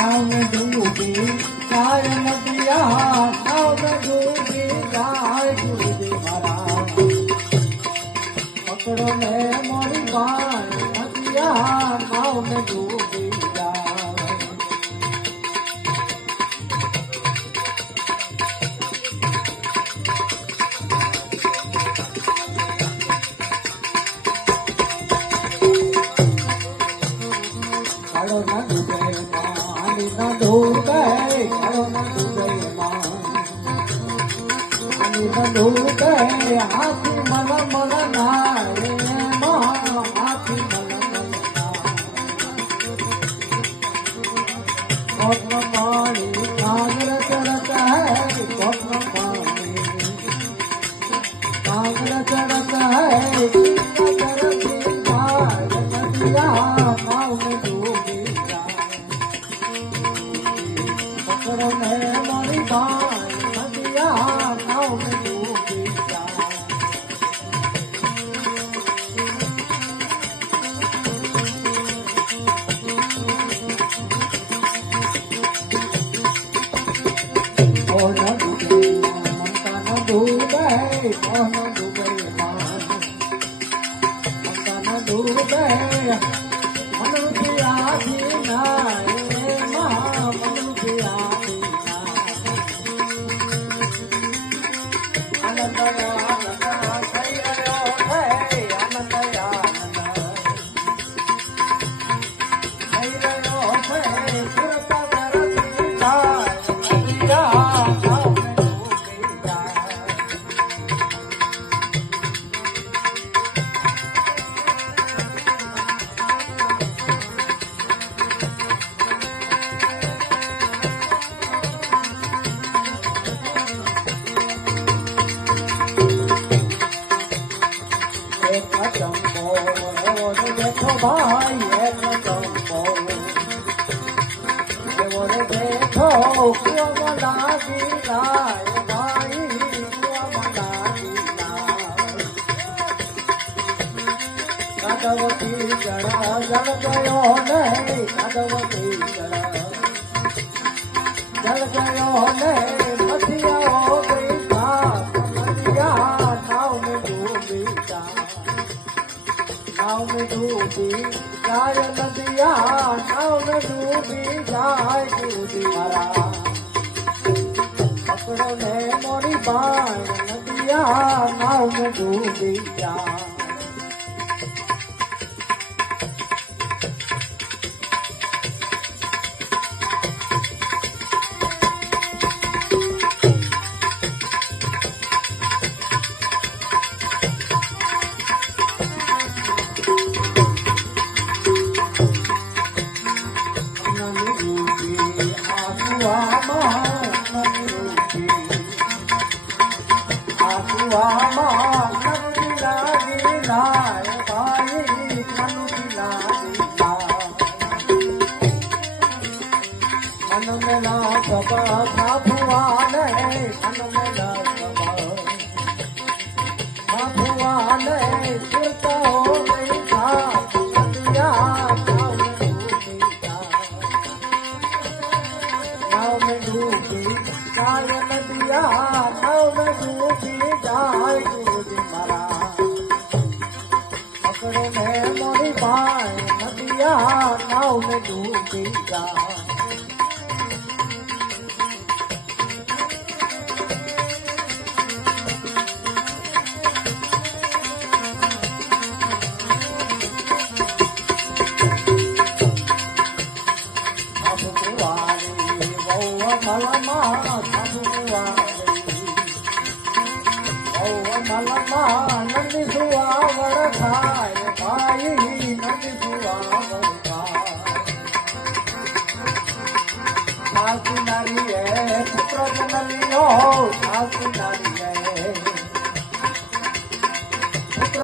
नाव में डूबी जाए नदिया, नाव में डूबी जाए गुरुजी महाराज। पकड़ो ने मोरी बाण नदिया, नाव में डूबी जाए। खड़ो न डूबे पानी न डूबे, खड़ो न डूबे पानी न डूबे, हाथी मल मल नारे माँ, हाथी मल मल नारे। पानी कांगड़ चढ़त है, कौन पानी कांगड़ चढ़त है, चढ़ती मार नदिया, नाव में डूबी जाए। पकड़ो ने मोरी बाण नदिया, नाव में डूबी जाए। ओ न डूबे ममता न डूबे, ओ न डूबे ममता न डूबे, मनुष्य आदि नाय माँ, मनुष्य आदि नाय। आनंद आनंद થઈ રહ્યો છે, આનંદ આનંદ થઈ રહ્યો છે, સુરતા ધરતી જાય નદિયા, નાવ में डूबी जाए। एक चंपो रे देखो भाई, एक चंपो रे देखो, कुआं लागी लाए भाई, कुआं लागी लाए। कादवती जड़ा जल गयो नहीं, कादवती जड़ा जल गयो नहीं, मथिया हो गई घास नदिया, नाव में डूबी जाए। नाव में डूबी जाए नदिया, नाव में डूबी जाए गुरुजी महाराज। पकड़ो ने मोरी बाण नदिया, नाव में डूबी जाए। नदिया, नाव में डूबी जाए गुरुजी महाराज। पकड़ो ने मोरी बाण नदिया, नाव में डूबी जाए। नंदी सुवावड़ खाए भाई, नंदी सुवावड़ खाए। सासू नारी है पुत्र जनलियो, सासू नारी है